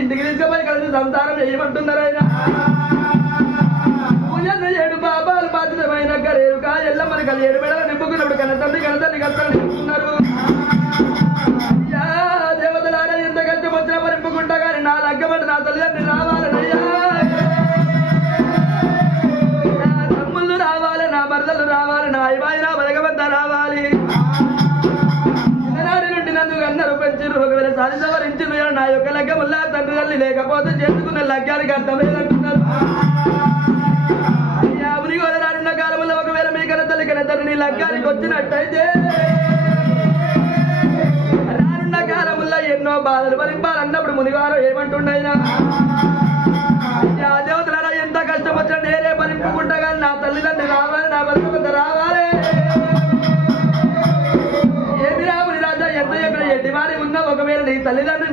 ఇంటికి తీసుకుపోయి కలిసి సంసారం చేయమంటున్నారు ఆయన పూజలు ఏడు పాపాలు బాధ్యతమైన రేరుగా ఎల్లమ్మని కలిసి ఏడు మెడలు నింపుకున్నప్పుడు కనతండ్రి కష్టం నింపుకున్నారు దేవతలారా ఎంత కష్టం వచ్చినా నింపుకుంటా కానీ నా లగ్గమంటే నా తల్లిదండ్రులు రావాలనయ్యా నా తమ్ముళ్ళు రావాలి నా భర్తలు రావాలి నా అయ్యబాయి నా బలగమంతా రావాలి నందుకు అందరూ పెంచారు ఒకవేళ సాధించవరించిన నా యొక్క లగ్గముల్లా తండ్రి తల్లి లేకపోతే చేసుకున్న లగ్గానికి అర్థం లేదంటున్నారు ఉరి రానున్న కాలంలో ఒకవేళ మీ కన్న తల్లి కన్న తండ్రి నీ లగ్గానికి వచ్చినట్టయితే రానున్న కాలంలో ఎన్నో బాధలు భరింపాలన్నప్పుడు మునివారు ఏమంటుండైనా దేవతలారా ఎంత కష్టం వచ్చినా నేనే భరింపుకుంటా కానీ నా తల్లిదండ్రి రావాలి నా బతుకు రావాలి ఎడ్డివారి ఉన్న ఒకవేళ నీ తల్లిదండ్రులు